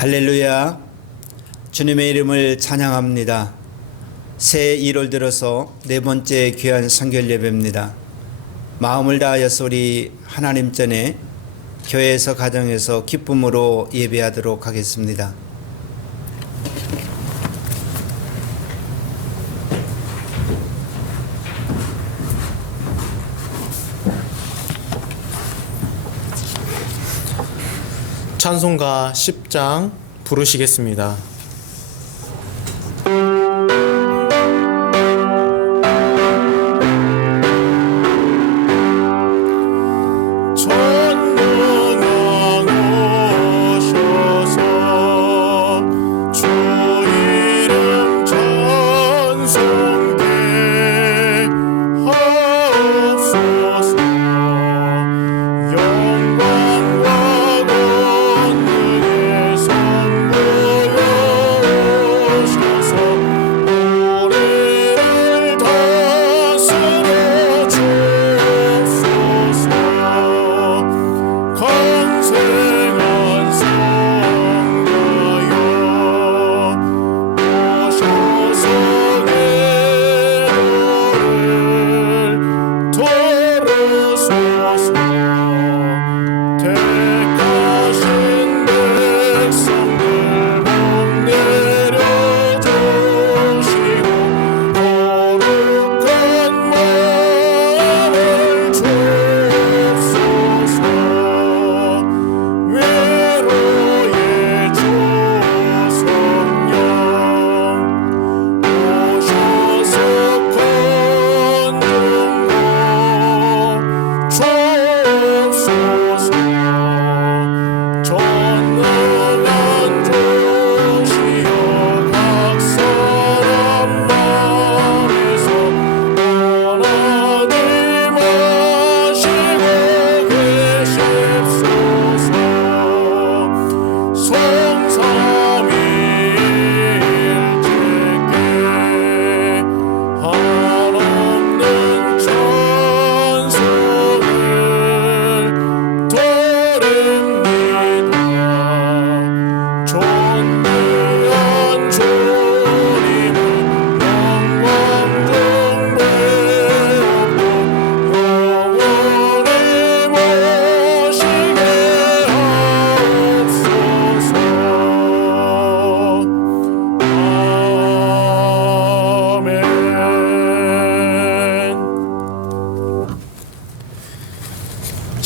할렐루야. 주님의 이름을 찬양합니다. 새해 1월 들어서 네 번째 귀한 성결 예배입니다. 마음을 다하여서 우리 하나님 전에 교회에서 가정에서 기쁨으로 예배하도록 하겠습니다. 찬송가 10장 부르시겠습니다.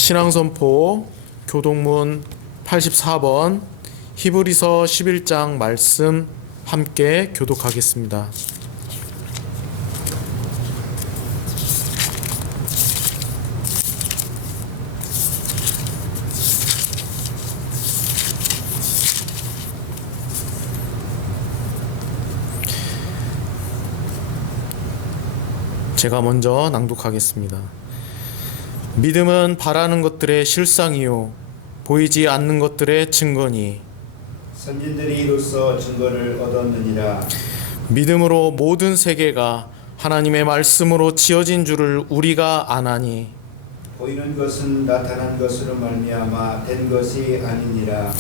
신앙선포 교동문 84번 히브리서 11장 말씀 함께 교독하겠습니다. 제가 먼저 낭독하겠습니다. 믿음은 바라는 것들의 실상이요 보이지 않는 것들의 증거니 선진들이 이로써 증거를 얻었느니라. 믿음으로 모든 세계가 하나님의 말씀으로 지어진 줄을 우리가 아나니 보이는 것은 나타난 것으로 말미암아 된 것이 아니니라.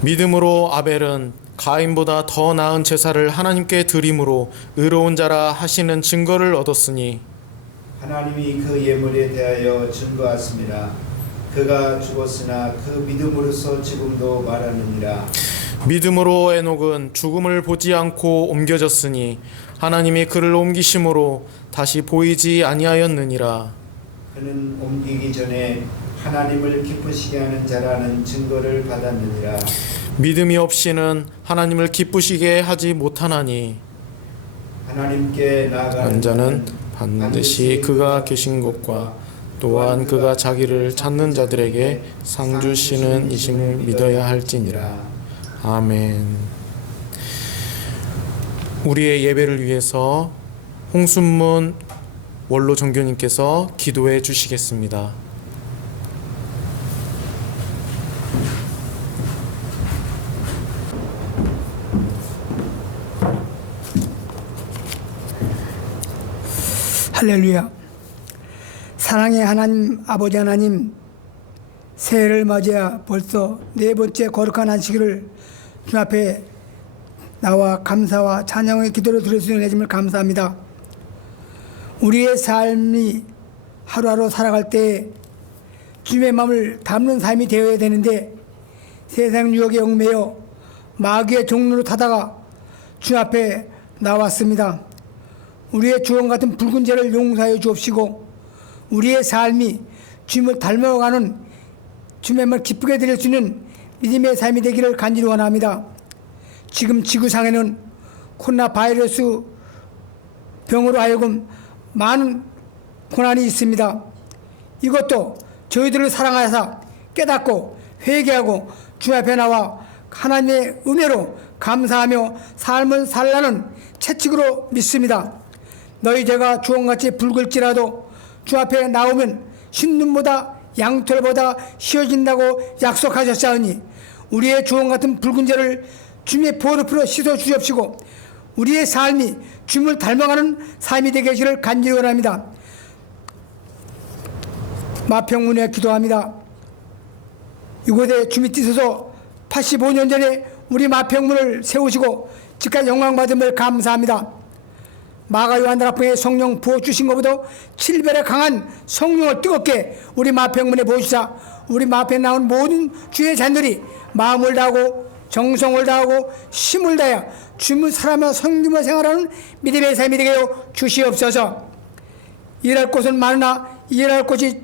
믿음으로 아벨은 가인보다 더 나은 제사를 하나님께 드림으로 의로운 자라 하시는 증거를 얻었으니 하나님이 그 예물에 대하여 증거하심이라. 그가 죽었으나 그 믿음으로서 지금도 말하느니라. 믿음으로 에녹은 죽음을 보지 않고 옮겨졌으니 하나님이 그를 옮기심으로 다시 보이지 아니하였느니라. 그는 옮기기 전에 하나님을 기쁘시게 하는 자라는 증거를 받았느니라. 믿음이 없이는 하나님을 기쁘시게 하지 못하나니 하나님께 나아가는 자는 반드시 그가 계신 곳과 또한 그가 자기를 찾는 자들에게 상 주시는 이심을 믿어야 할지니라. 아멘. 우리의 예배를 위해서 홍순문 원로 종교님께서 기도해 주시겠습니다. 할렐루야. 사랑의 하나님, 아버지 하나님, 새해를 맞이해 벌써 네 번째 거룩한 안식일을 주 앞에 나와 감사와 찬양의 기도를 드릴 수 있는 은혜심을 감사합니다. 우리의 삶이 하루하루 살아갈 때 주님의 마음을 담는 삶이 되어야 되는데 세상 유혹에 얽매여 마귀의 종로로 타다가 주 앞에 나왔습니다. 우리의 주원 같은 붉은 죄를 용서하여 주옵시고 우리의 삶이 주님을 닮아가는 주님의 마음을 기쁘게 드릴 수 있는 믿음의 삶이 되기를 간절히 원합니다. 지금 지구상에는 코로나 바이러스 병으로 하여금 많은 고난이 있습니다. 이것도 저희들을 사랑하사 깨닫고 회개하고 주 앞에 나와 하나님의 은혜로 감사하며 삶을 살라는 채찍으로 믿습니다. 너희 죄가 주홍같이 붉을지라도 주 앞에 나오면 신눈보다 양털보다 휘어진다고 약속하셨사오니 우리의 주홍같은 붉은 죄를 주님의 보혈로 풀어 씻어 주옵시고 우리의 삶이 주님을 닮아가는 삶이 되게 하시기를 간절히 원합니다. 마평문에 기도합니다. 이곳에 주님이 뛰셔서 85년 전에 우리 마평문을 세우시고 지금까지 영광 받음을 감사합니다. 마가 요한들 앞에 성령 부어주신 것보다 7배의 강한 성령을 뜨겁게 우리 마평문에 보시사 우리 마평에 나온 모든 주의 자녀들이 마음을 다하고 정성을 다하고 힘을 다하여 주님을 사랑하며 성김을 생활하는 믿음의 삶이 되게 하여 주시옵소서. 일할 곳은 많으나 일할 곳이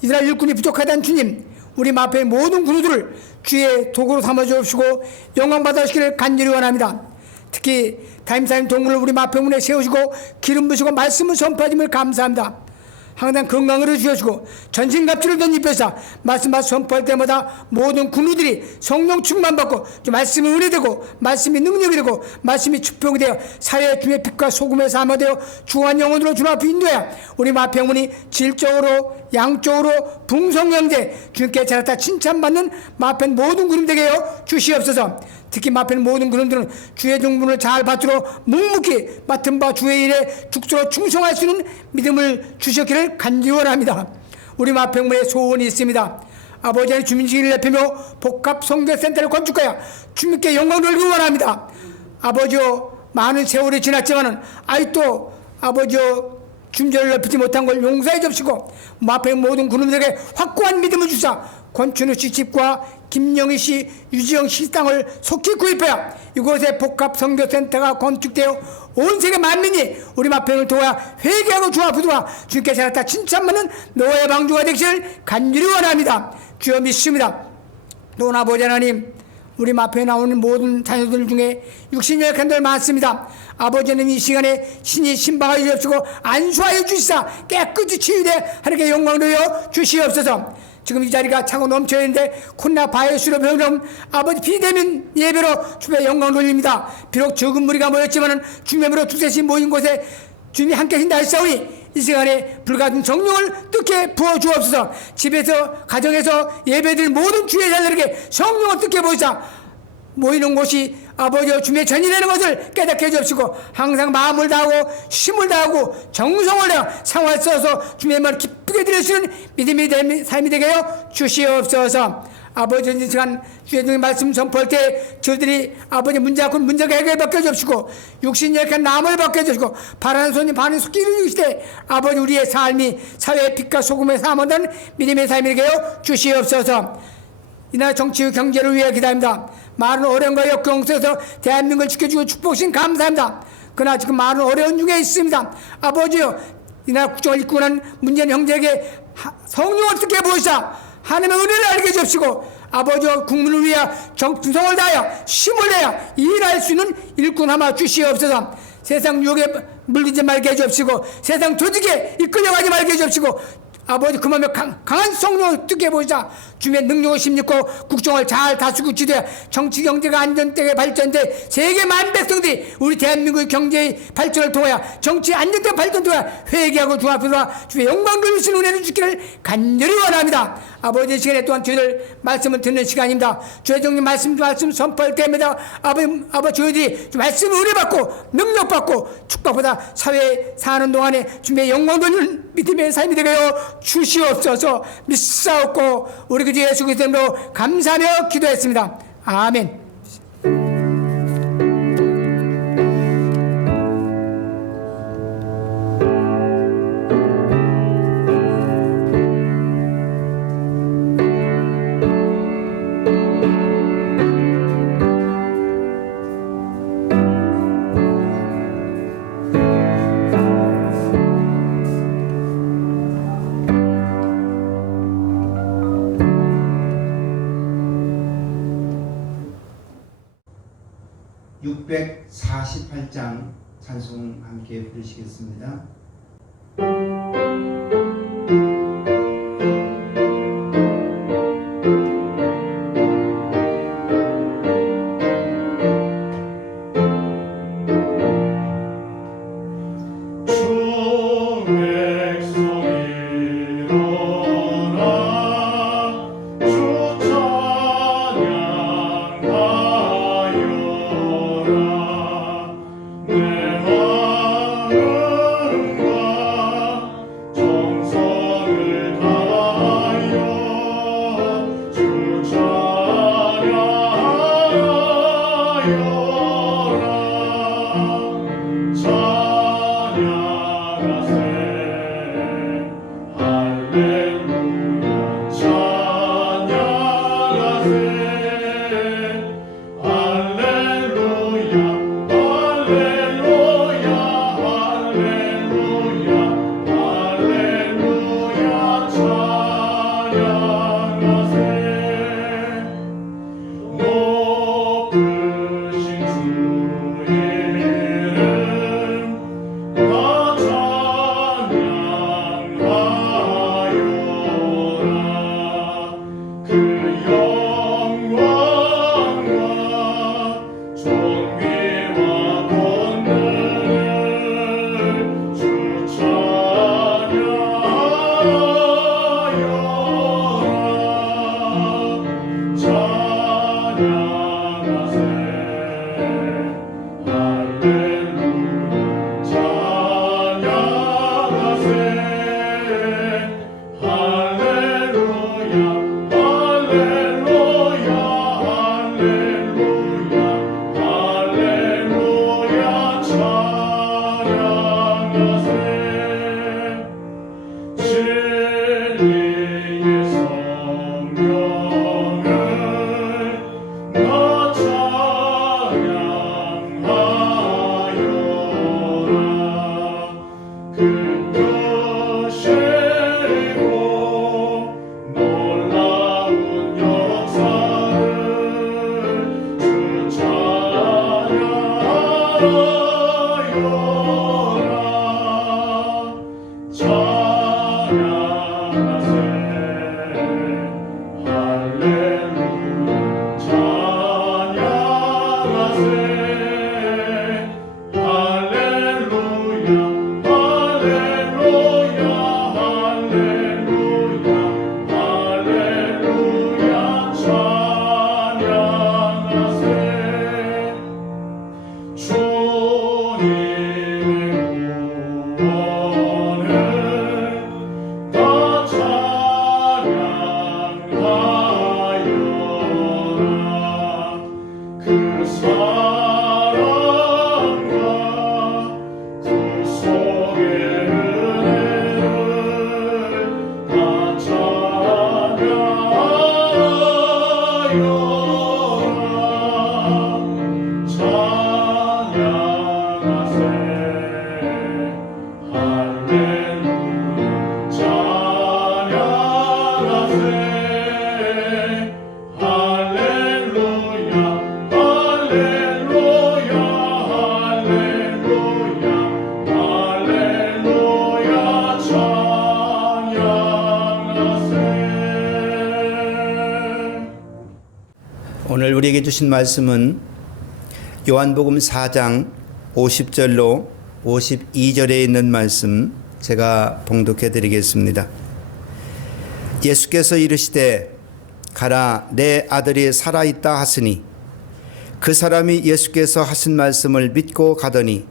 이스라엘 일꾼이 부족하다는 주님, 우리 마평의 모든 군우들을 주의 도구로 삼아주옵시고 영광 받아주시기를 간절히 원합니다. 특히 다임사님 동문을 우리 마평문에 세우시고 기름 부시고 말씀을 선포하심을 감사합니다. 항상 건강을 주시고 전신갑주를 던집혀서 말씀을 선포할 때마다 모든 군우들이 성령 충만 받고 말씀이 은혜되고 말씀이 능력이 되고 말씀이 축복이 되어 사회의 주의 빛과 소금의 삶이 되어 주한 영혼으로 주님 앞에 인도해 우리 마평문이 질적으로 양적으로 풍성영제 주님께 잘했다 칭찬받는 마평 모든 군음 되게 하여 주시옵소서. 특히 마평 모든 군음들은 주의 종문을 잘 받들어 묵묵히 맡은 바 주의 일에 죽도록 충성할 수 있는 믿음을 주셨기를 간절히 원합니다. 우리 마평문에 소원이 있습니다. 아버지의 주민지기를 내피며 복합 선교센터를 건축하여 주님께 영광 돌리기 원합니다. 아버지여 많은 세월이 지났지만은 아직도 아버지여 중재를 넓히지 못한 걸 용서해 주시고 마평 모든 군음들에게 확고한 믿음을 주사 권춘우 씨 집과 김영희 씨, 유지영 씨 땅을 속히 구입하여 이곳에 복합 선교센터가 건축되어 온 세계 만민이 우리 마평을 도와 회개하고 주 앞에 도와 주님께 잘했다 칭찬받는 노예의 방주가 되기를 간절히 원합니다. 주여 믿습니다. 또 아버지 하나님, 우리 마평에 나오는 모든 자녀들 중에 육신이 약한 들 많습니다. 아버지는 이 시간에 신이 신방하여 주시고 안수하여 주시사 깨끗이 치유되 하나님께 영광을 돌려 주시옵소서. 지금 이 자리가 차고 넘쳐야 하는데 코로나 바이러스로 병원 아버지 비대면 예배로 주님의 영광을 돌립니다. 비록 적은 무리가 모였지만 주님의 으로 두셋이 모인 곳에 주님이 함께 하신다 했사오니 이 시간에 불같은 정령을 뜨게 부어주옵소서. 집에서 가정에서 예배드릴 모든 주의 자녀들에게 성령을 뜨게 보이사 모이는 곳이 아버지와 주님의 전이라는 것을 깨닫게 해주시고 항상 마음을 다하고 힘을 다하고 정성을 다하고 상황을 써서 주님의 말을 기쁘게 드릴 수 있는 믿음의 삶이 되게 하여 주시옵소서. 아버지 이 시간 주의 종의 말씀 선포할 때 저들이 아버지 문제 갖고 문제가 해결받게 해주시고 육신이 약한 남을 받게 해주시고 바라는 손이 바라는 손길을 주시되 아버지 우리의 삶이 사회의 빛과 소금의 삶을 믿음의 삶이 되게 하여 주시옵소서. 이날 정치 경제를 위해 기도합니다. 많은 어려움과 역경 속에서 대한민국을 지켜주고 축복신 감사합니다. 그러나 지금 많은 어려운 중에 있습니다. 아버지요, 이날 국정을 이끌어가는 문재인 형제에게 성령을 뜨게 보이사 하나님의 은혜를 알게 해주시고 아버지와 국민을 위해 정성을 다하여 힘을 내어 일할 수 있는 일꾼 하나 주시옵소서. 세상 유혹에 물리지 말게 해주시고 세상 조직에 이끌려가지 말게 해주시고 아버지 그 마음에 강한 성령을 뜨게 보이자 주님의 능력을 힘입고 국정을 잘 다스리고 지도해 정치 경제가 안정되게 발전돼 세계 만 백성들이 우리 대한민국의 경제의 발전을 통하여 정치 안정된 발전을 통하여 회개하고 주 앞에서 주의 영광 돌리시는 은혜를 주기를 간절히 원합니다. 아버지 시간에 또한 저희들 말씀을 듣는 시간입니다. 주의 종님 말씀 선포할 때마다 아버지 저희들이 말씀을 은혜 받고 능력 받고 축복보다 사회에 사는 동안에 주님의 영광 돌리는 믿음의 삶이 되게 하여 주시옵소서. 믿사옵고 우리 그 주 예수 그리스도로 감사하며 기도했습니다. 아멘. 648장 찬송 함께 부르시겠습니다. 오늘 우리에게 주신 말씀은 요한복음 4장 50절로 52절에 있는 말씀 제가 봉독해 드리겠습니다. 예수께서 이르시되 가라 내 아들이 살아있다 하시니 그 사람이 예수께서 하신 말씀을 믿고 가더니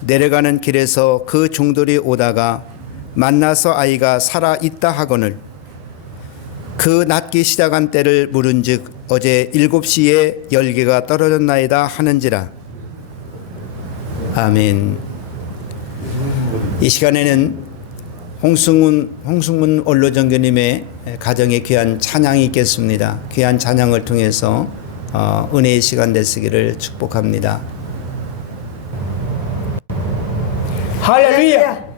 내려가는 길에서 그 종들이 오다가 만나서 아이가 살아있다 하거늘 그 낫기 시작한 때를 물은즉 어제 7시에 열개가 떨어졌나이다 하는지라. 아멘. 이 시간에는 홍승문 원로정교님의 가정에 귀한 찬양이 있겠습니다. 귀한 찬양을 통해서 은혜의 시간 되시기를 축복합니다. 할렐루야.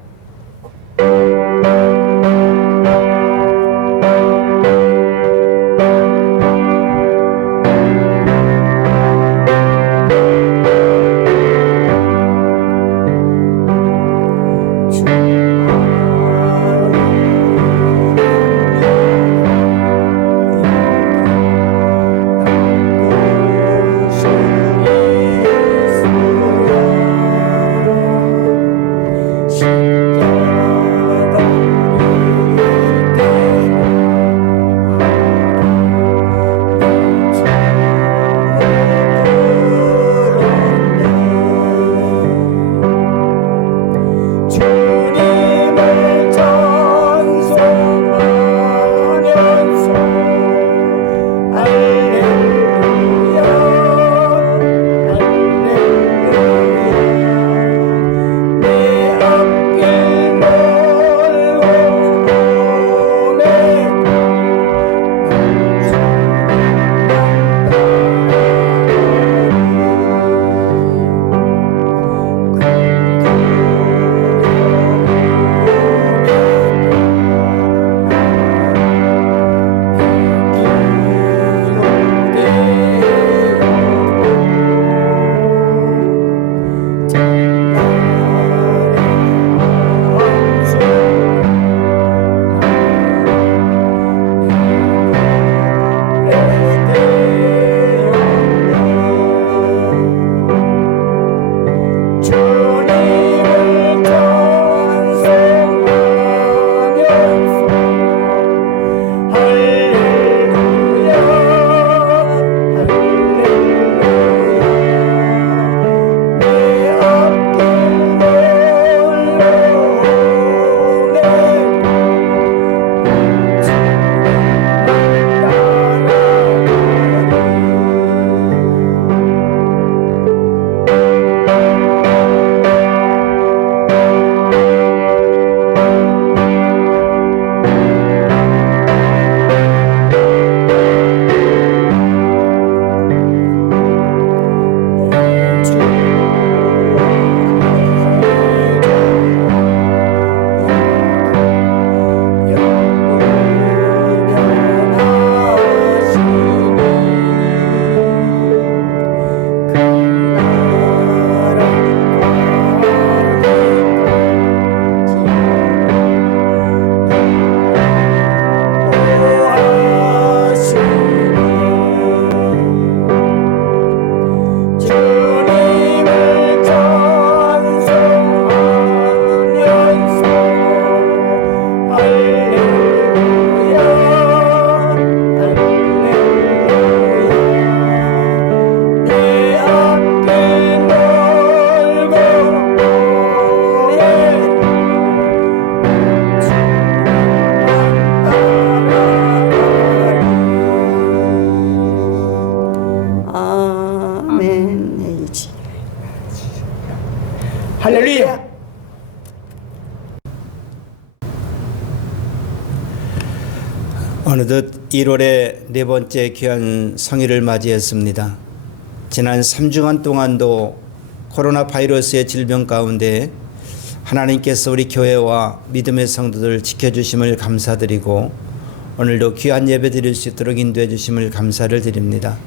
할렐루야. 어느덧 1월의 네 번째 귀한 성일을 맞이했습니다. 지난 3주간 동안도 코로나 바이러스의 질병 가운데 하나님께서 우리 교회와 믿음의 성도들 지켜주심을 감사드리고 오늘도 귀한 예배 드릴 수 있도록 인도해 주심을 감사를 드립니다.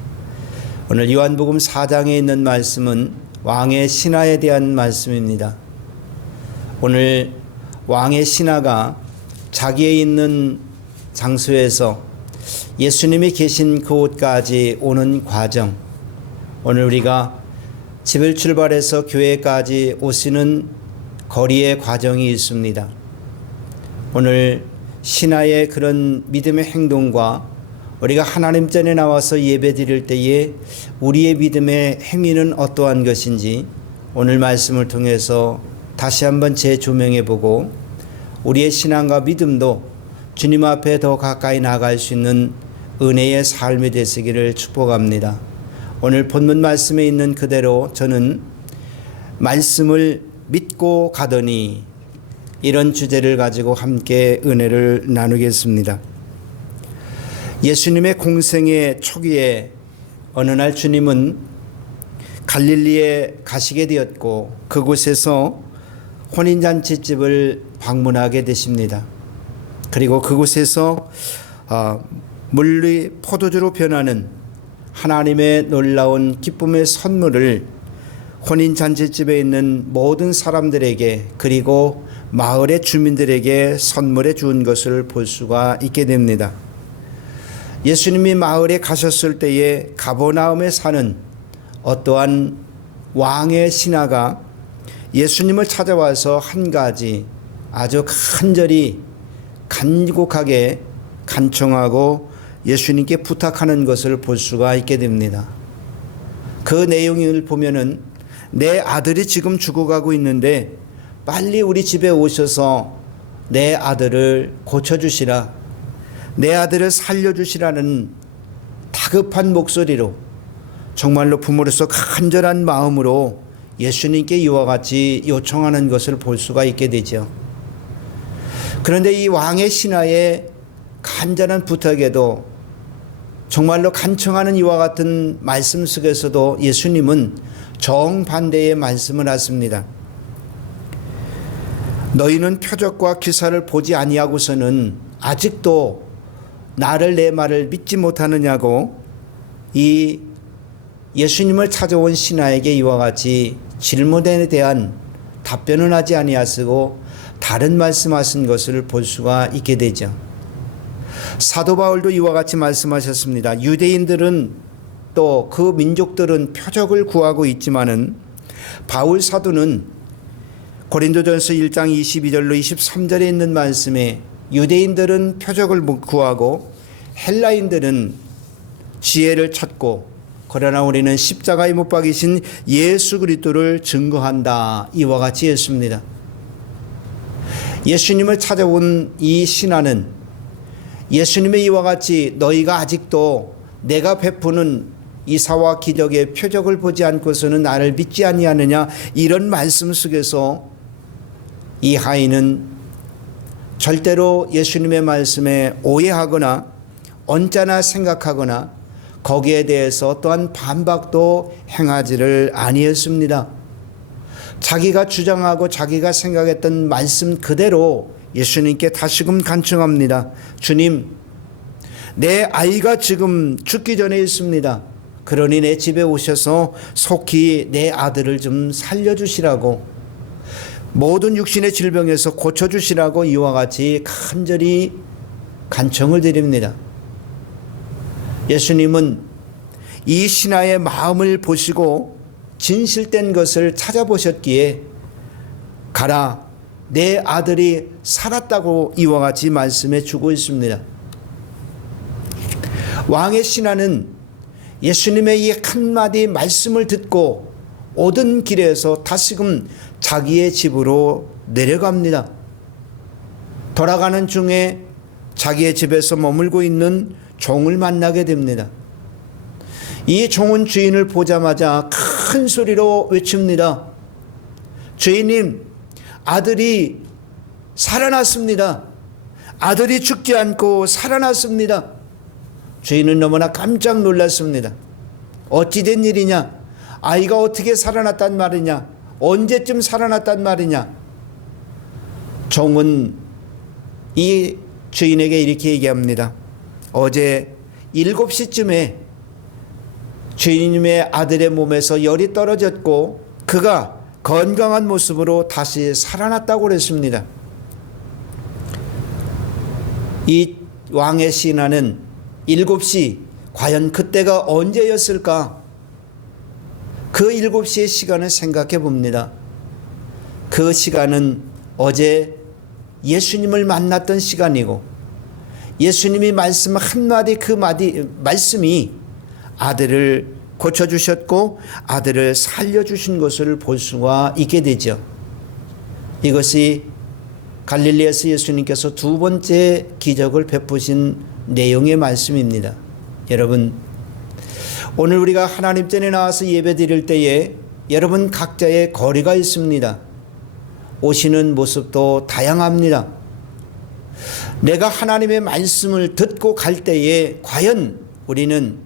오늘 요한복음 4장에 있는 말씀은 왕의 신하에 대한 말씀입니다. 오늘 왕의 신하가 자기에 있는 장소에서 예수님이 계신 그곳까지 오는 과정, 오늘 우리가 집을 출발해서 교회까지 오시는 거리의 과정이 있습니다. 오늘 신하의 그런 믿음의 행동과 우리가 하나님 전에 나와서 예배 드릴 때에 우리의 믿음의 행위는 어떠한 것인지 오늘 말씀을 통해서 다시 한번 재조명해 보고 우리의 신앙과 믿음도 주님 앞에 더 가까이 나아갈 수 있는 은혜의 삶이 되시기를 축복합니다. 오늘 본문 말씀에 있는 그대로 저는 말씀을 믿고 가더니 이런 주제를 가지고 함께 은혜를 나누겠습니다. 예수님의 공생의 초기에 어느 날 주님은 갈릴리에 가시게 되었고 그곳에서 혼인잔치집을 방문하게 되십니다. 그리고 그곳에서 물이 포도주로 변하는 하나님의 놀라운 기쁨의 선물을 혼인잔치집에 있는 모든 사람들에게 그리고 마을의 주민들에게 선물해 준 것을 볼 수가 있게 됩니다. 예수님이 마을에 가셨을 때에 가버나움에 사는 어떠한 왕의 신하가 예수님을 찾아와서 한 가지 아주 간절히 간곡하게 간청하고 예수님께 부탁하는 것을 볼 수가 있게 됩니다. 그 내용을 보면은 내 아들이 지금 죽어가고 있는데 빨리 우리 집에 오셔서 내 아들을 고쳐주시라, 내 아들을 살려주시라는 다급한 목소리로 정말로 부모로서 간절한 마음으로 예수님께 이와 같이 요청하는 것을 볼 수가 있게 되죠. 그런데 이 왕의 신하의 간절한 부탁에도 정말로 간청하는 이와 같은 말씀 속에서도 예수님은 정반대의 말씀을 하십니다. 너희는 표적과 기사를 보지 아니하고서는 아직도 나를 내 말을 믿지 못하느냐고 이 예수님을 찾아온 신하에게 이와 같이 질문에 대한 답변을 하지 아니하시고 다른 말씀하신 것을 볼 수가 있게 되죠. 사도 바울도 이와 같이 말씀하셨습니다. 유대인들은 또 그 민족들은 표적을 구하고 있지만은 바울 사도는 고린도전서 1장 22절로 23절에 있는 말씀에 유대인들은 표적을 구하고 헬라인들은 지혜를 찾고 그러나 우리는 십자가에 못 박이신 예수 그리스도를 증거한다 이와 같이 했습니다. 예수님을 찾아온 이 신하는 예수님의 이와 같이 너희가 아직도 내가 베푸는 이사와 기적의 표적을 보지 않고서는 나를 믿지 아니하느냐 이런 말씀 속에서 이 하인은 절대로 예수님의 말씀에 오해하거나 언짢아 생각하거나 거기에 대해서 어떠한 반박도 행하지를 아니했습니다. 자기가 주장하고 자기가 생각했던 말씀 그대로 예수님께 다시금 간청합니다. 주님, 내 아이가 지금 죽기 전에 있습니다. 그러니 내 집에 오셔서 속히 내 아들을 좀 살려주시라고, 모든 육신의 질병에서 고쳐주시라고 이와 같이 간절히 간청을 드립니다. 예수님은 이 신하의 마음을 보시고 진실된 것을 찾아보셨기에 가라, 내 아들이 살았다고 이와 같이 말씀해 주고 있습니다. 왕의 신하는 예수님의 이 한마디 말씀을 듣고 오던 길에서 다시금 자기의 집으로 내려갑니다. 돌아가는 중에 자기의 집에서 머물고 있는 종을 만나게 됩니다. 이 종은 주인을 보자마자 큰 소리로 외칩니다. 주인님, 아들이 살아났습니다. 아들이 죽지 않고 살아났습니다. 주인은 너무나 깜짝 놀랐습니다. 어찌 된 일이냐? 아이가 어떻게 살아났단 말이냐? 언제쯤 살아났단 말이냐? 종은 이 주인에게 이렇게 얘기합니다. 어제 7시쯤에 주인님의 아들의 몸에서 열이 떨어졌고 그가 건강한 모습으로 다시 살아났다고 그랬습니다. 이 왕의 신하는 7시, 과연 그때가 언제였을까? 그 7시의 시간을 생각해 봅니다. 그 시간은 어제 예수님을 만났던 시간이고 예수님이 말씀 한마디 그 말씀이 아들을 고쳐주셨고 아들을 살려주신 것을 볼 수가 있게 되죠. 이것이 갈릴리에서 예수님께서 두 번째 기적을 베푸신 내용의 말씀입니다. 여러분, 오늘 우리가 하나님 전에 나와서 예배 드릴 때에 여러분 각자의 거리가 있습니다. 오시는 모습도 다양합니다. 내가 하나님의 말씀을 듣고 갈 때에 과연 우리는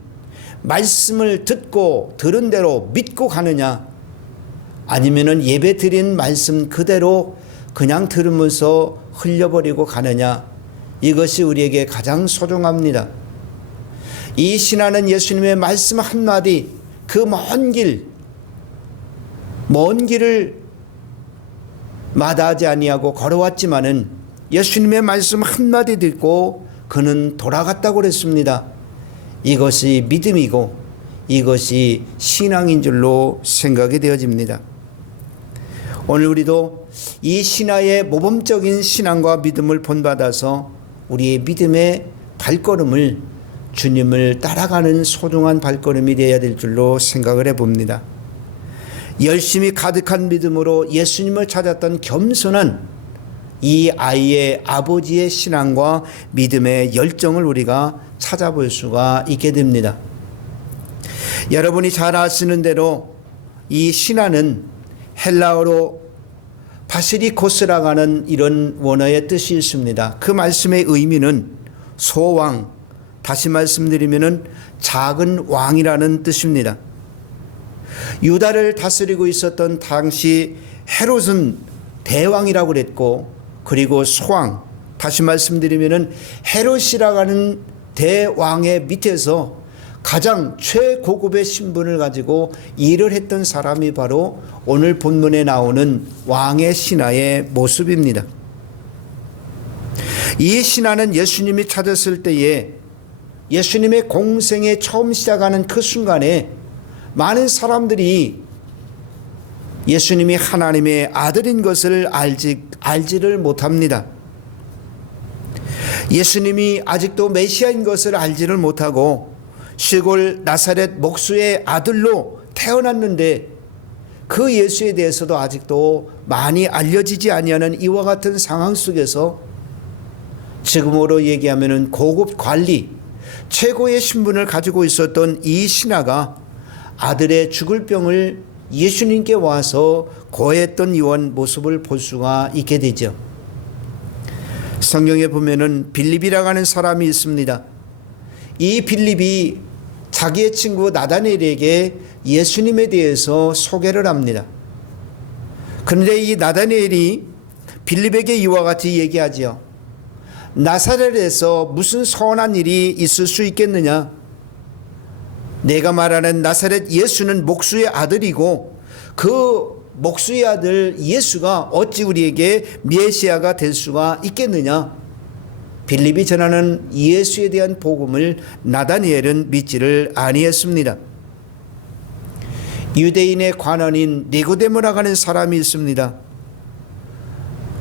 말씀을 듣고 들은 대로 믿고 가느냐, 아니면은 예배 드린 말씀 그대로 그냥 들으면서 흘려버리고 가느냐, 이것이 우리에게 가장 소중합니다. 이 신하는 예수님의 말씀 한마디, 그 먼 길을 마다하지 아니하고 걸어왔지만은 예수님의 말씀 한마디 듣고 그는 돌아갔다고 그랬습니다. 이것이 믿음이고 이것이 신앙인 줄로 생각이 되어집니다. 오늘 우리도 이 신하의 모범적인 신앙과 믿음을 본받아서 우리의 믿음의 발걸음을 주님을 따라가는 소중한 발걸음이 되어야 될 줄로 생각을 해봅니다. 열심히 가득한 믿음으로 예수님을 찾았던 겸손한 이 아이의 아버지의 신앙과 믿음의 열정을 우리가 찾아볼 수가 있게 됩니다. 여러분이 잘 아시는 대로 이 신하는 헬라어로 바시리코스라고 하는 이런 원어의 뜻이 있습니다. 그 말씀의 의미는 소왕, 다시 말씀드리면 작은 왕이라는 뜻입니다. 유다를 다스리고 있었던 당시 헤롯은 대왕이라고 그랬고, 그리고 소왕, 다시 말씀드리면 헤롯이라고 하는 대왕의 밑에서 가장 최고급의 신분을 가지고 일을 했던 사람이 바로 오늘 본문에 나오는 왕의 신하의 모습입니다. 이 신하는 예수님이 찾았을 때에 예수님의 공생에 처음 시작하는 그 순간에 많은 사람들이 예수님이 하나님의 아들인 것을 알지를 못합니다. 예수님이 아직도 메시아인 것을 알지를 못하고 시골 나사렛 목수의 아들로 태어났는데 그 예수에 대해서도 아직도 많이 알려지지 아니하는 이와 같은 상황 속에서 지금으로 얘기하면 고급 관리, 최고의 신분을 가지고 있었던 이 신하가 아들의 죽을 병을 예수님께 와서 고했던 이런 모습을 볼 수가 있게 되죠. 성경에 보면은 빌립이라고 하는 사람이 있습니다. 이 빌립이 자기의 친구 나다니엘에게 예수님에 대해서 소개를 합니다. 그런데 이 나다니엘이 빌립에게 이와 같이 얘기하지요. 나사렛에서 무슨 선한 일이 있을 수 있겠느냐? 내가 말하는 나사렛 예수는 목수의 아들이고 그 목수의 아들 예수가 어찌 우리에게 메시아가 될 수가 있겠느냐? 빌립이 전하는 예수에 대한 복음을 나다니엘은 믿지를 아니했습니다. 유대인의 관원인 니고데모라고 하는 사람이 있습니다.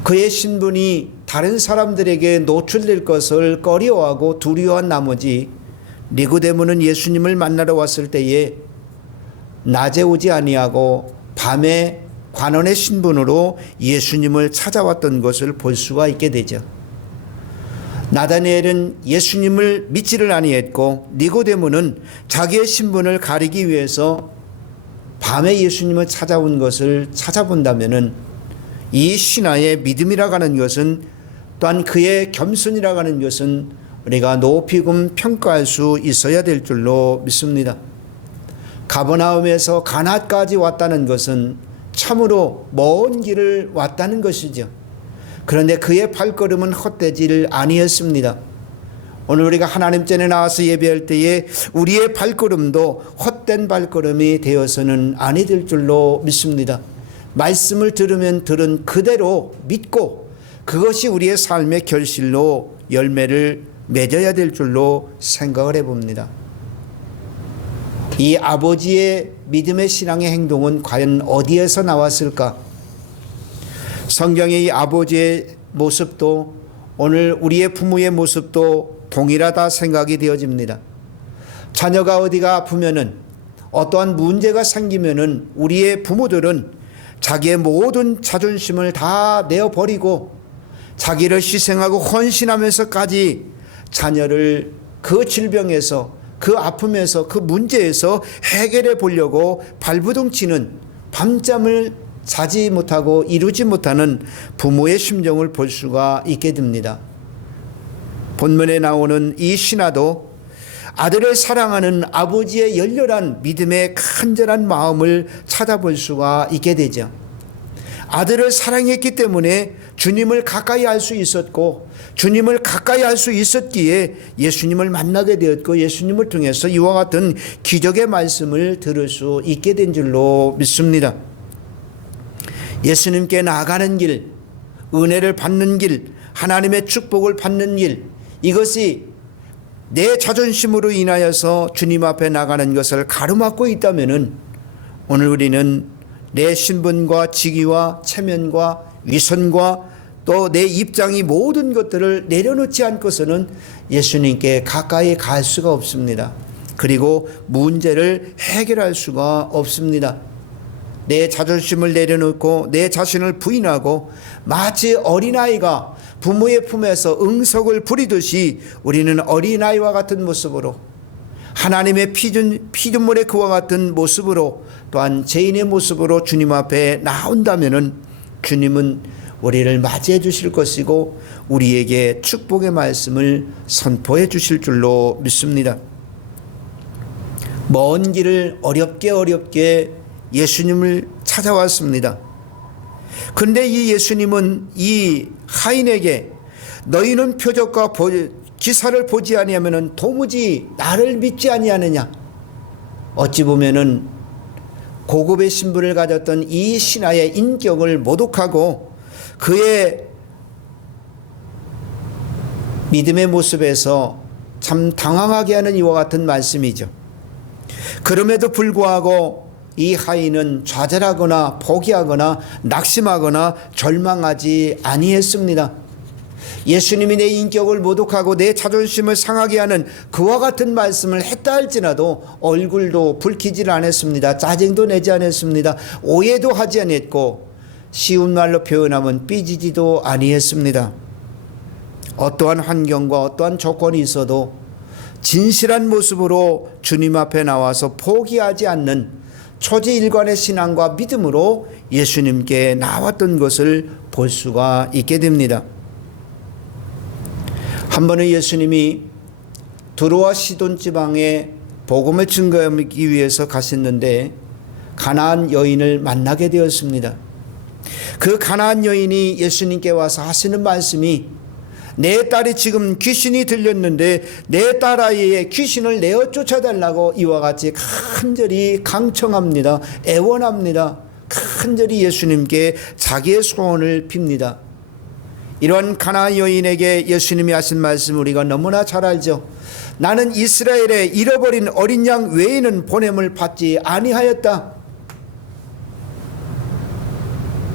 그의 신분이 다른 사람들에게 노출될 것을 꺼려하고 두려워한 나머지 니고데모는 예수님을 만나러 왔을 때에 낮에 오지 아니하고 밤에 관원의 신분으로 예수님을 찾아왔던 것을 볼 수가 있게 되죠. 나다니엘은 예수님을 믿지를 아니했고 니고데모는 자기의 신분을 가리기 위해서 밤에 예수님을 찾아온 것을 찾아본다면은 이 신하의 믿음이라고 하는 것은 또한 그의 겸손이라고 하는 것은 우리가 높이금 평가할 수 있어야 될 줄로 믿습니다. 가버나움에서 가나까지 왔다는 것은 참으로 먼 길을 왔다는 것이죠. 그런데 그의 발걸음은 헛되지를 아니했습니다. 오늘 우리가 하나님 전에 나와서 예배할 때에 우리의 발걸음도 헛된 발걸음이 되어서는 아니 될 줄로 믿습니다. 말씀을 들으면 들은 그대로 믿고 그것이 우리의 삶의 결실로 열매를 맺어야 될 줄로 생각을 해봅니다. 이 아버지의 믿음의 신앙의 행동은 과연 어디에서 나왔을까? 성경의 이 아버지의 모습도 오늘 우리의 부모의 모습도 동일하다 생각이 되어집니다. 자녀가 어디가 아프면은 어떠한 문제가 생기면은 우리의 부모들은 자기의 모든 자존심을 다 내어버리고 자기를 희생하고 헌신하면서까지 자녀를 그 질병에서 그 아픔에서 그 문제에서 해결해 보려고 발부둥 치는 밤잠을 자지 못하고 이루지 못하는 부모의 심정을 볼 수가 있게 됩니다. 본문에 나오는 이 신하도 아들을 사랑하는 아버지의 열렬한 믿음의 간절한 마음을 찾아볼 수가 있게 되죠. 아들을 사랑했기 때문에 주님을 가까이 할 수 있었고 주님을 가까이 할 수 있었기에 예수님을 만나게 되었고 예수님을 통해서 이와 같은 기적의 말씀을 들을 수 있게 된 줄로 믿습니다. 예수님께 나아가는 길, 은혜를 받는 길, 하나님의 축복을 받는 길, 이것이 내 자존심으로 인하여서 주님 앞에 나가는 것을 가로막고 있다면은 오늘 우리는 내 신분과 직위와 체면과 위선과 또 내 입장이 모든 것들을 내려놓지 않고서는 예수님께 가까이 갈 수가 없습니다. 그리고 문제를 해결할 수가 없습니다. 내 자존심을 내려놓고 내 자신을 부인하고 마치 어린아이가 부모의 품에서 응석을 부리듯이 우리는 어린아이와 같은 모습으로 하나님의 피조물의 그와 같은 모습으로 또한 죄인의 모습으로 주님 앞에 나온다면은 주님은 우리를 맞이해 주실 것이고 우리에게 축복의 말씀을 선포해 주실 줄로 믿습니다. 먼 길을 어렵게 예수님을 찾아왔습니다. 그런데 이 예수님은 이 하인에게 너희는 표적과 기사를 보지 아니하면 도무지 나를 믿지 아니하느냐. 어찌 보면은 고급의 신분을 가졌던 이 신하의 인격을 모독하고 그의 믿음의 모습에서 참 당황하게 하는 이와 같은 말씀이죠. 그럼에도 불구하고 이 하인은 좌절하거나 포기하거나 낙심하거나 절망하지 아니했습니다. 예수님이 내 인격을 모독하고 내 자존심을 상하게 하는 그와 같은 말씀을 했다 할지라도 얼굴도 붉히질 않았습니다. 짜증도 내지 않았습니다. 오해도 하지 않았고 쉬운 말로 표현하면 삐지지도 아니했습니다. 어떠한 환경과 어떠한 조건이 있어도 진실한 모습으로 주님 앞에 나와서 포기하지 않는 초지일관의 신앙과 믿음으로 예수님께 나왔던 것을 볼 수가 있게 됩니다. 한 번은 예수님이 두로와 시돈 지방에 복음을 증거하기 위해서 가셨는데 가나안 여인을 만나게 되었습니다. 그 가나안 여인이 예수님께 와서 하시는 말씀이 내 딸이 지금 귀신이 들렸는데 내 딸아이의 귀신을 내어 쫓아달라고 이와 같이 간절히 강청합니다. 애원합니다. 간절히 예수님께 자기의 소원을 빕니다. 이런 가나안 여인에게 예수님이 하신 말씀 우리가 너무나 잘 알죠. 나는 이스라엘에 잃어버린 어린 양 외에는 보냄을 받지 아니하였다.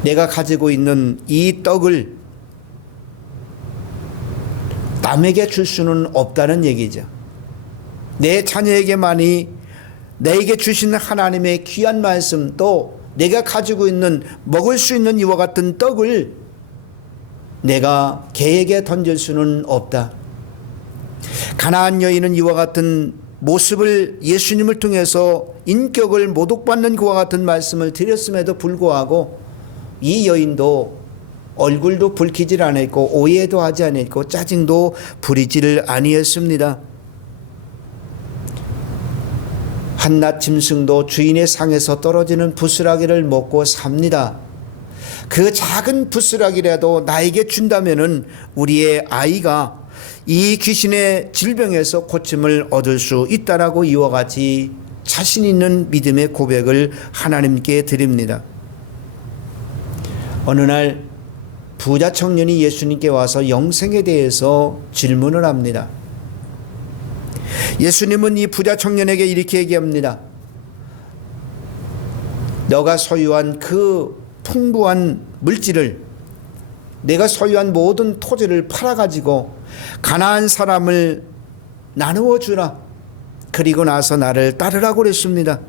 내가 가지고 있는 이 떡을 남에게 줄 수는 없다는 얘기죠. 내 자녀에게만이 내게 주신 하나님의 귀한 말씀 또 내가 가지고 있는 먹을 수 있는 이와 같은 떡을 내가 개에게 던질 수는 없다. 가나안 여인은 이와 같은 모습을 예수님을 통해서 인격을 모독받는 그와 같은 말씀을 드렸음에도 불구하고 이 여인도 얼굴도 붉히질 않았고 오해도 하지 않았고 짜증도 부리지를 아니했습니다. 한낱 짐승도 주인의 상에서 떨어지는 부스라기를 먹고 삽니다. 그 작은 부스라기라도 나에게 준다면은 우리의 아이가 이 귀신의 질병에서 고침을 얻을 수 있다라고 이와 같이 자신 있는 믿음의 고백을 하나님께 드립니다. 어느 날 부자 청년이 예수님께 와서 영생에 대해서 질문을 합니다. 예수님은 이 부자 청년에게 이렇게 얘기합니다. 너가 소유한 그 풍부한 물질을, 내가 소유한 모든 토지를 팔아가지고 가난한 사람을 나누어 주라. 그리고 나서 나를 따르라고 그랬습니다.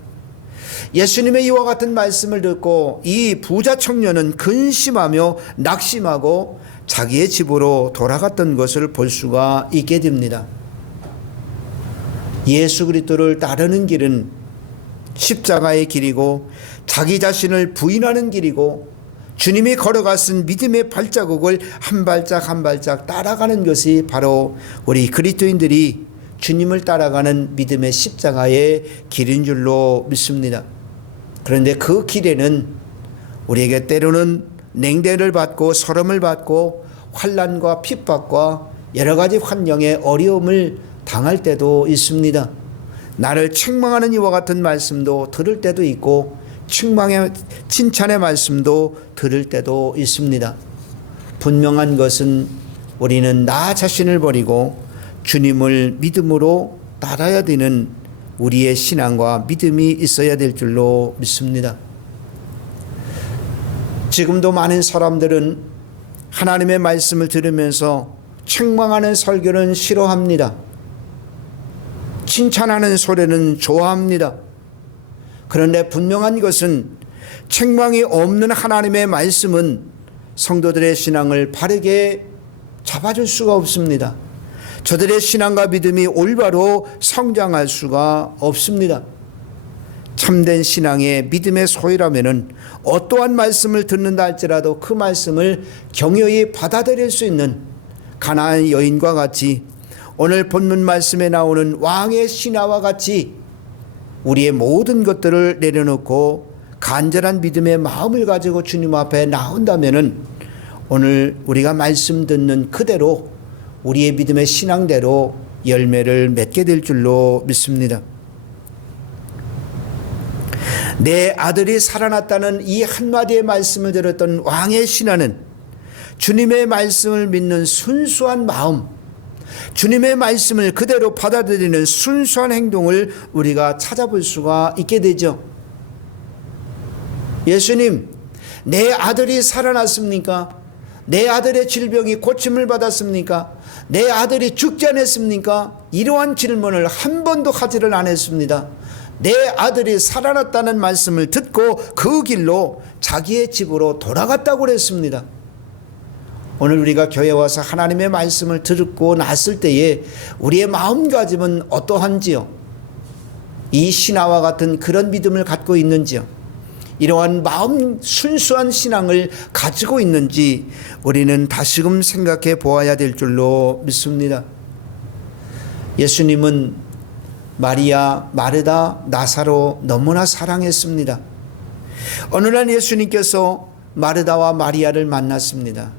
예수님의 이와 같은 말씀을 듣고 이 부자 청년은 근심하며 낙심하고 자기의 집으로 돌아갔던 것을 볼 수가 있게 됩니다. 예수 그리스도를 따르는 길은 십자가의 길이고 자기 자신을 부인하는 길이고 주님이 걸어갔은 믿음의 발자국을 한 발짝 한 발짝 따라가는 것이 바로 우리 그리스도인들이 주님을 따라가는 믿음의 십자가의 길인 줄로 믿습니다. 그런데 그 길에는 우리에게 때로는 냉대를 받고 서름을 받고 환난과 핍박과 여러 가지 환경의 어려움을 당할 때도 있습니다. 나를 책망하는 이와 같은 말씀도 들을 때도 있고 책망의 칭찬의 말씀도 들을 때도 있습니다. 분명한 것은 우리는 나 자신을 버리고 주님을 믿음으로 따라야 되는 우리의 신앙과 믿음이 있어야 될 줄로 믿습니다. 지금도 많은 사람들은 하나님의 말씀을 들으면서 책망하는 설교는 싫어합니다. 칭찬하는 소리는 좋아합니다. 그런데 분명한 것은 책망이 없는 하나님의 말씀은 성도들의 신앙을 바르게 잡아줄 수가 없습니다. 저들의 신앙과 믿음이 올바로 성장할 수가 없습니다. 참된 신앙의 믿음의 소유라면은 어떠한 말씀을 듣는다 할지라도 그 말씀을 경외히 받아들일 수 있는 가나안 여인과 같이 오늘 본문 말씀에 나오는 왕의 신하와 같이 우리의 모든 것들을 내려놓고 간절한 믿음의 마음을 가지고 주님 앞에 나온다면은 오늘 우리가 말씀 듣는 그대로 우리의 믿음의 신앙대로 열매를 맺게 될 줄로 믿습니다. 내 아들이 살아났다는 이 한마디의 말씀을 들었던 왕의 신하는 주님의 말씀을 믿는 순수한 마음, 주님의 말씀을 그대로 받아들이는 순수한 행동을 우리가 찾아볼 수가 있게 되죠. 예수님, 내 아들이 살아났습니까? 내 아들의 질병이 고침을 받았습니까? 내 아들이 죽지 않았습니까? 이러한 질문을 한 번도 하지를 않았습니다. 내 아들이 살아났다는 말씀을 듣고 그 길로 자기의 집으로 돌아갔다고 그랬습니다. 오늘 우리가 교회에 와서 하나님의 말씀을 듣고 났을 때에 우리의 마음가짐은 어떠한지요? 이 신하와 같은 그런 믿음을 갖고 있는지요? 이러한 마음 순수한 신앙을 가지고 있는지 우리는 다시금 생각해 보아야 될 줄로 믿습니다. 예수님은 마리아, 마르다, 나사로 너무나 사랑했습니다. 어느 날 예수님께서 마르다와 마리아를 만났습니다.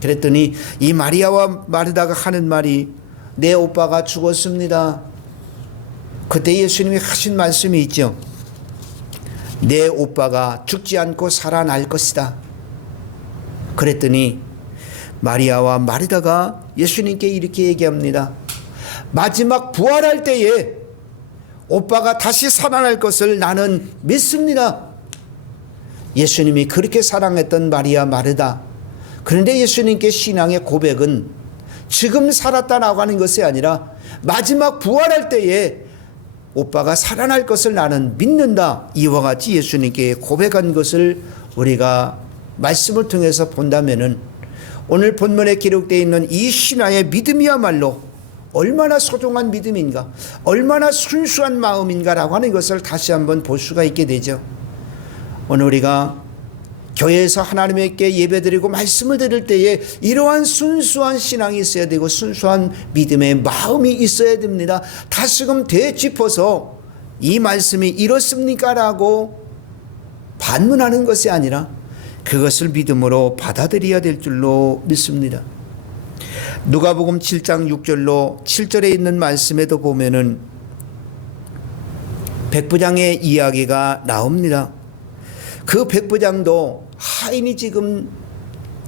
그랬더니 이 마리아와 마르다가 하는 말이 내 오빠가 죽었습니다. 그때 예수님이 하신 말씀이 있죠. 내 오빠가 죽지 않고 살아날 것이다. 그랬더니 마리아와 마르다가 예수님께 이렇게 얘기합니다. 마지막 부활할 때에 오빠가 다시 살아날 것을 나는 믿습니다. 예수님이 그렇게 사랑했던 마리아 마르다. 그런데 예수님께 신앙의 고백은 지금 살았다라고 하는 것이 아니라 마지막 부활할 때에 오빠가 살아날 것을 나는 믿는다. 이와 같이 예수님께 고백한 것을 우리가 말씀을 통해서 본다면은 오늘 본문에 기록되어 있는 이 신하의 믿음이야말로 얼마나 소중한 믿음인가, 얼마나 순수한 마음인가라고 하는 것을 다시 한번 볼 수가 있게 되죠. 오늘 우리가 교회에서 하나님께 예배드리고 말씀을 들을 때에 이러한 순수한 신앙이 있어야 되고 순수한 믿음의 마음이 있어야 됩니다. 다시금 되짚어서 이 말씀이 이렇습니까? 라고 반문하는 것이 아니라 그것을 믿음으로 받아들여야 될 줄로 믿습니다. 누가복음 7장 6절로 7절에 있는 말씀에도 보면은 백부장의 이야기가 나옵니다. 그 백부장도 하인이 지금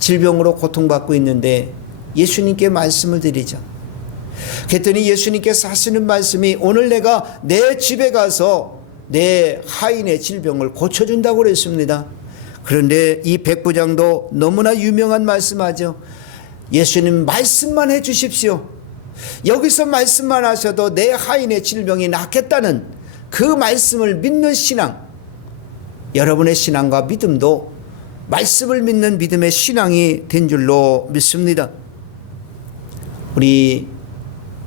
질병으로 고통받고 있는데 예수님께 말씀을 드리죠. 그랬더니 예수님께서 하시는 말씀이 오늘 내가 내 집에 가서 내 하인의 질병을 고쳐준다고 그랬습니다. 그런데 이 백부장도 너무나 유명한 말씀하죠. 예수님 말씀만 해 주십시오. 여기서 말씀만 하셔도 내 하인의 질병이 낫겠다는 그 말씀을 믿는 신앙, 여러분의 신앙과 믿음도 말씀을 믿는 믿음의 신앙이 된 줄로 믿습니다. 우리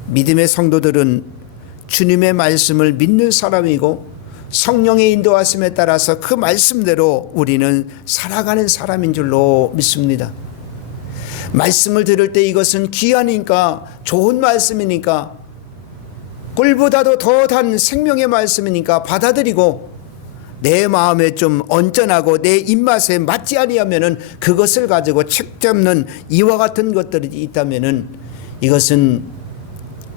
믿음의 성도들은 주님의 말씀을 믿는 사람이고 성령의 인도하심에 따라서 그 말씀대로 우리는 살아가는 사람인 줄로 믿습니다. 말씀을 들을 때 이것은 귀하니까, 좋은 말씀이니까, 꿀보다도 더 단 생명의 말씀이니까 받아들이고 내 마음에 좀 언짢하고 내 입맛에 맞지 아니하면은 그것을 가지고 책 잡는 이와 같은 것들이 있다면은 이것은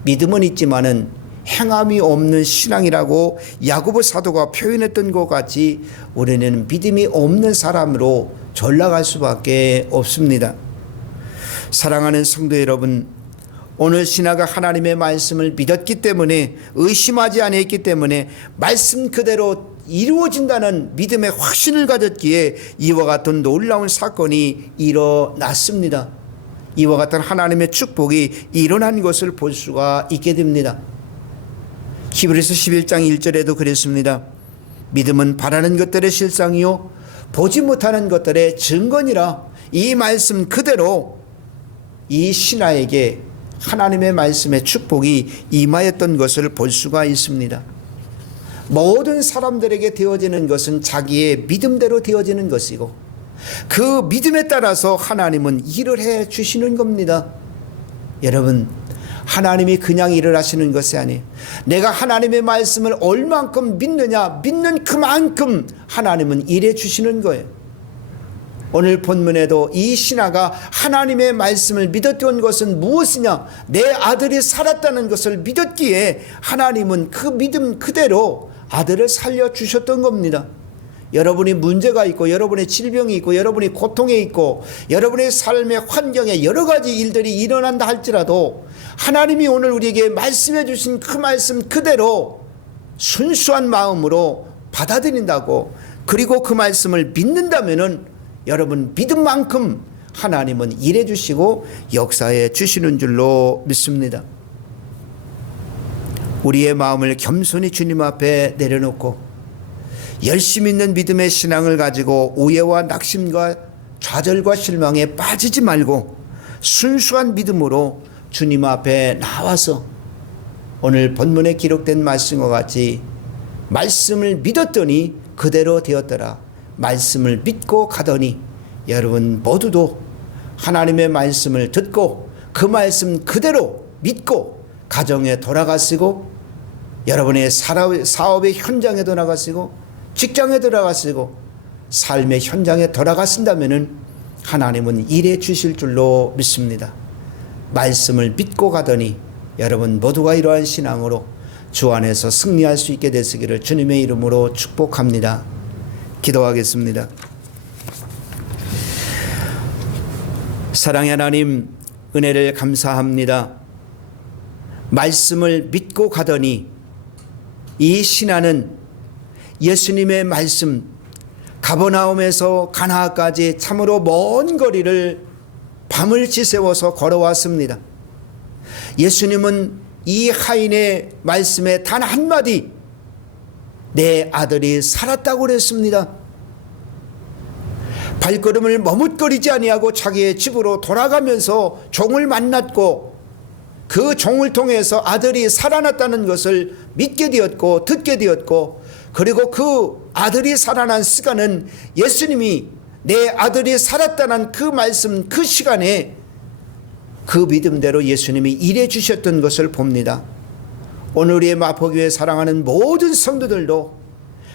믿음은 있지만은 행함이 없는 신앙이라고 야고보 사도가 표현했던 것 같이 우리는 믿음이 없는 사람으로 전락할 수밖에 없습니다. 사랑하는 성도 여러분, 오늘 신하가 하나님의 말씀을 믿었기 때문에, 의심하지 않았기 때문에 말씀 그대로 이루어진다는 믿음의 확신을 가졌기에 이와 같은 놀라운 사건이 일어났습니다. 이와 같은 하나님의 축복이 일어난 것을 볼 수가 있게 됩니다. 히브리서 11장 1절에도 그랬습니다. 믿음은 바라는 것들의 실상이요 보지 못하는 것들의 증거니라. 이 말씀 그대로 이 신하에게 하나님의 말씀의 축복이 임하였던 것을 볼 수가 있습니다. 모든 사람들에게 되어지는 것은 자기의 믿음대로 되어지는 것이고 그 믿음에 따라서 하나님은 일을 해 주시는 겁니다. 여러분, 하나님이 그냥 일을 하시는 것이 아니에요. 내가 하나님의 말씀을 얼만큼 믿느냐, 믿는 그만큼 하나님은 일해 주시는 거예요. 오늘 본문에도 이 신하가 하나님의 말씀을 믿었던 것은 무엇이냐? 내 아들이 살았다는 것을 믿었기에 하나님은 그 믿음 그대로 아들을 살려주셨던 겁니다. 여러분이 문제가 있고 여러분의 질병이 있고 여러분이 고통에 있고 여러분의 삶의 환경에 여러 가지 일들이 일어난다 할지라도 하나님이 오늘 우리에게 말씀해 주신 그 말씀 그대로 순수한 마음으로 받아들인다고, 그리고 그 말씀을 믿는다면은 여러분 믿음만큼 하나님은 일해 주시고 역사해 주시는 줄로 믿습니다. 우리의 마음을 겸손히 주님 앞에 내려놓고 열심히 있는 믿음의 신앙을 가지고 오해와 낙심과 좌절과 실망에 빠지지 말고 순수한 믿음으로 주님 앞에 나와서 오늘 본문에 기록된 말씀과 같이 말씀을 믿었더니 그대로 되었더라. 말씀을 믿고 가더니 여러분 모두도 하나님의 말씀을 듣고 그 말씀 그대로 믿고 가정에 돌아가시고 여러분의 사업의 현장에 돌아가시고 직장에 돌아가시고 삶의 현장에 돌아가신다면은 하나님은 일해 주실 줄로 믿습니다. 말씀을 믿고 가더니 여러분 모두가 이러한 신앙으로 주 안에서 승리할 수 있게 되시기를 주님의 이름으로 축복합니다. 기도하겠습니다. 사랑의 하나님, 은혜를 감사합니다. 말씀을 믿고 가더니 이 신하는 예수님의 말씀, 가버나움에서 가나안까지 참으로 먼 거리를 밤을 지새워서 걸어왔습니다. 예수님은 이 하인의 말씀에 단 한마디, 내 아들이 살았다고 그랬습니다. 발걸음을 머뭇거리지 아니하고 자기의 집으로 돌아가면서 종을 만났고 그 종을 통해서 아들이 살아났다는 것을 믿게 되었고 듣게 되었고, 그리고 그 아들이 살아난 시간은 예수님이 내 아들이 살았다는 그 말씀, 그 시간에 그 믿음대로 예수님이 일해 주셨던 것을 봅니다. 오늘 우리의 마포교회 사랑하는 모든 성도들도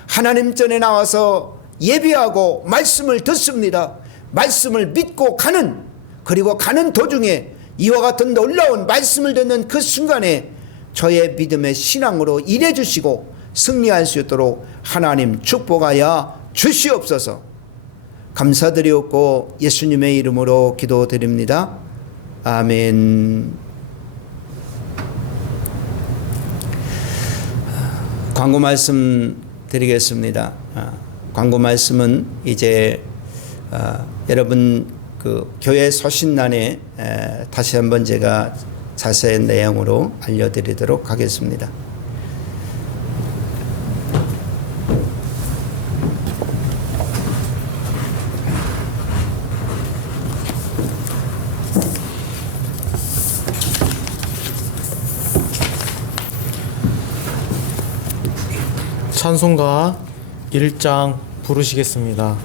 하나님 전에 나와서 예배하고 말씀을 듣습니다. 말씀을 믿고 가는, 그리고 가는 도중에 이와 같은 놀라운 말씀을 듣는 그 순간에 저의 믿음의 신앙으로 일해 주시고 승리할 수 있도록 하나님 축복하여 주시옵소서. 감사드리옵고 예수님의 이름으로 기도드립니다. 아멘. 광고 말씀 드리겠습니다. 광고 말씀은 이제 여러분 그 교회 서신란에 다시 한번 제가 자세한 내용으로 알려드리도록 하겠습니다. 찬송가 1장 부르시겠습니다.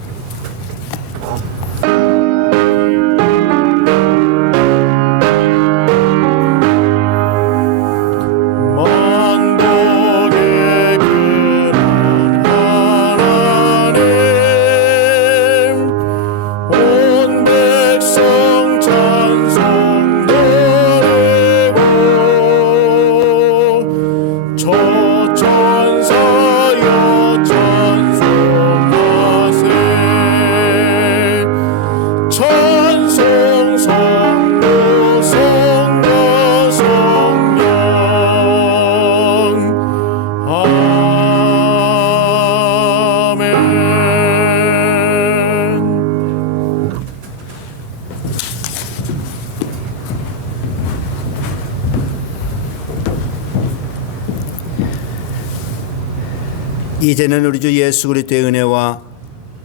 이제는 우리 주 예수 그리스도의 은혜와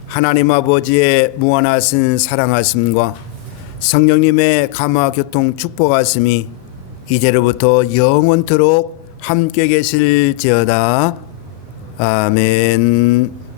하나님 아버지의 무한하신 사랑하심과 성령님의 감화 교통 축복하심이 이제로부터 영원토록 함께 계실지어다. 아멘.